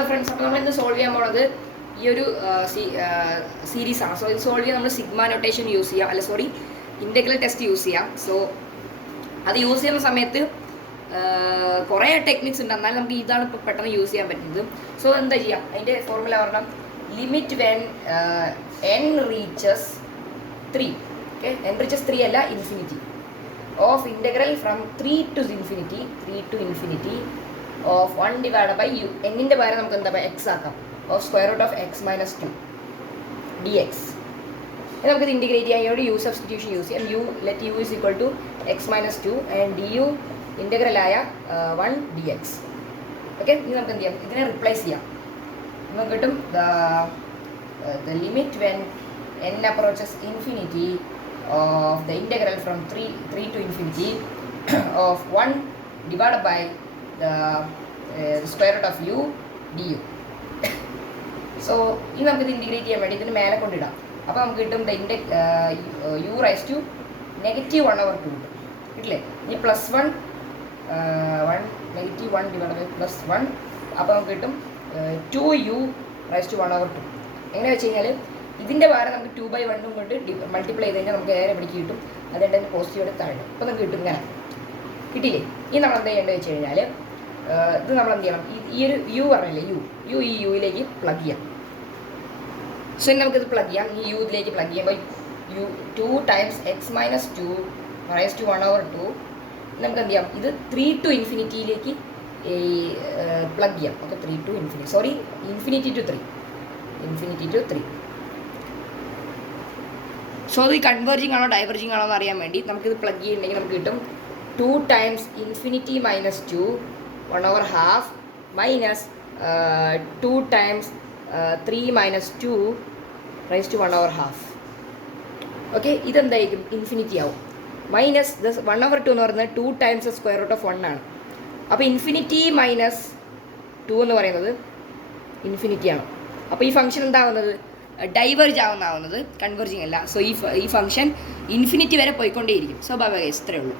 Hello friends, അപ്പോൾ നമ്മൾ ഇന്ന് സോൾവ് ചെയ്യാൻ പോണത് ഈ ഒരു സീരീസാണ്. സോ ഇത് സോൾവ് ചെയ്യാൻ നമ്മൾ സിഗ്മ നൊട്ടേഷൻ യൂസ് ചെയ്യാം, ഇൻ്റഗ്രൽ ടെസ്റ്റ് യൂസ് ചെയ്യാം. സോ അത് യൂസ് ചെയ്യുന്ന സമയത്ത് കുറേ ടെക്നിക്സ് ഉണ്ട്, എന്നാലും നമുക്ക് ഇതാണ് ഇപ്പോൾ പെട്ടെന്ന് യൂസ് ചെയ്യാൻ പറ്റുന്നത്. സോ എന്താ ചെയ്യാം, അതിൻ്റെ ഫോർമുല പറഞ്ഞാൽ limit when n reaches 3, okay, n reaches 3 അല്ല, infinity of integral from 3 to infinity of 1 divided by u. എന്നിൻ്റെ പകരം നമുക്ക് എന്താ എക്സ് ആക്കാം, of square root of x minus 2 dx. നമുക്കിത് ഇൻറ്റിഗ്രേറ്റ് ചെയ്യാൻ വേണ്ടി യു സബ്സ്റ്റിറ്റ്യൂഷൻ യൂസ് ചെയ്യാം. U let u is equal to x minus 2 and d u ഇൻ്റഗ്രലായ 1 dx. ഓക്കെ, ഇനി നമുക്ക് എന്ത് ചെയ്യാം, ഇതിനെ റിപ്ലേസ് ചെയ്യാം. നമുക്ക് കിട്ടും the limit when n approaches infinity of the integral from 3 to infinity of 1 divided by the square root of u du. So ഇനി നമുക്കിത് ഇൻറ്റിഗ്രേറ്റ് ചെയ്യാൻ വേണ്ടി ഇതിന് മേലെ കൊണ്ടിടാം. അപ്പോൾ നമുക്ക് കിട്ടും u റൈസ് ടു -1/2 കിട്ടും, കിട്ടില്ലേ? ഇനി +1 -1 ഡിവൈഡ് ബൈ +1, അപ്പോൾ നമുക്ക് കിട്ടും 2u റൈസ് ടു 1/2. എങ്ങനെ വെച്ച് കഴിഞ്ഞാൽ ഇതിൻ്റെ പകരം നമുക്ക് 2/1 കൊണ്ട് മൾട്ടിപ്ലൈ ചെയ്ത് കഴിഞ്ഞാൽ നമുക്ക് നേരെ പിടിക്ക് കിട്ടും. അതുകൊണ്ട് തന്നെ പോസിറ്റീവ് താഴെ, അപ്പോൾ നമുക്ക് കിട്ടും ഇങ്ങനെ, കിട്ടിയില്ലേ? ഇനി നമ്മൾ എന്താ ചെയ്യേണ്ടത് വെച്ച് കഴിഞ്ഞാൽ ഇത് നമ്മൾ എന്ത് ചെയ്യണം, ഈ ഒരു യു പറഞ്ഞില്ലേ, യു ഈ യുയിലേക്ക് പ്ലഗ് ചെയ്യാം. സോ ഇനി നമുക്കിത് പ്ലഗ് ചെയ്യാം. ഈ യു ഇതിലേക്ക് പ്ലഗ് ചെയ്യുമ്പോൾ u 2 times x minus 2 raise to 1/2. നമുക്ക് എന്ത് ചെയ്യാം, ഇത് 3 to ഇൻഫിനിറ്റിയിലേക്ക് പ്ലഗ് ചെയ്യാം. Okay, 3 to infinity, sorry, infinity to 3. So ഇത് കൺവേർജിങ് ആണോ ഡൈവേർജിങ് ആണോ എന്ന് അറിയാൻ വേണ്ടി നമുക്കിത് പ്ലഗ് ചെയ്യുന്നുണ്ടെങ്കിൽ നമുക്ക് കിട്ടും 2 times infinity minus 2 1/2 minus 2 times 3 minus 2 raise to 1/2. Okay, ഇതെന്തായിരിക്കും, ഇൻഫിനിറ്റി ആവും. മൈനസ് 1/2 എന്ന് പറയുന്നത് 2 times സ്ക്വയർ റൂട്ട് ഓഫ് 1 ആണ്. അപ്പോൾ ഇൻഫിനിറ്റി മൈനസ് 2 എന്ന് പറയുന്നത് ഇൻഫിനിറ്റിയാണ്. അപ്പോൾ ഈ ഫംഗ്ഷൻ എന്താവുന്നത്, ഡൈവേർജ് ആവുന്നത്, കൺവേർജിങ് അല്ല. സോ ഈ ഫംഗ്ഷൻ ഇൻഫിനിറ്റി വരെ പോയിക്കൊണ്ടേയിരിക്കും. സോ ബൈ ഗൈസ്, ഇത്രയേ ഉള്ളൂ.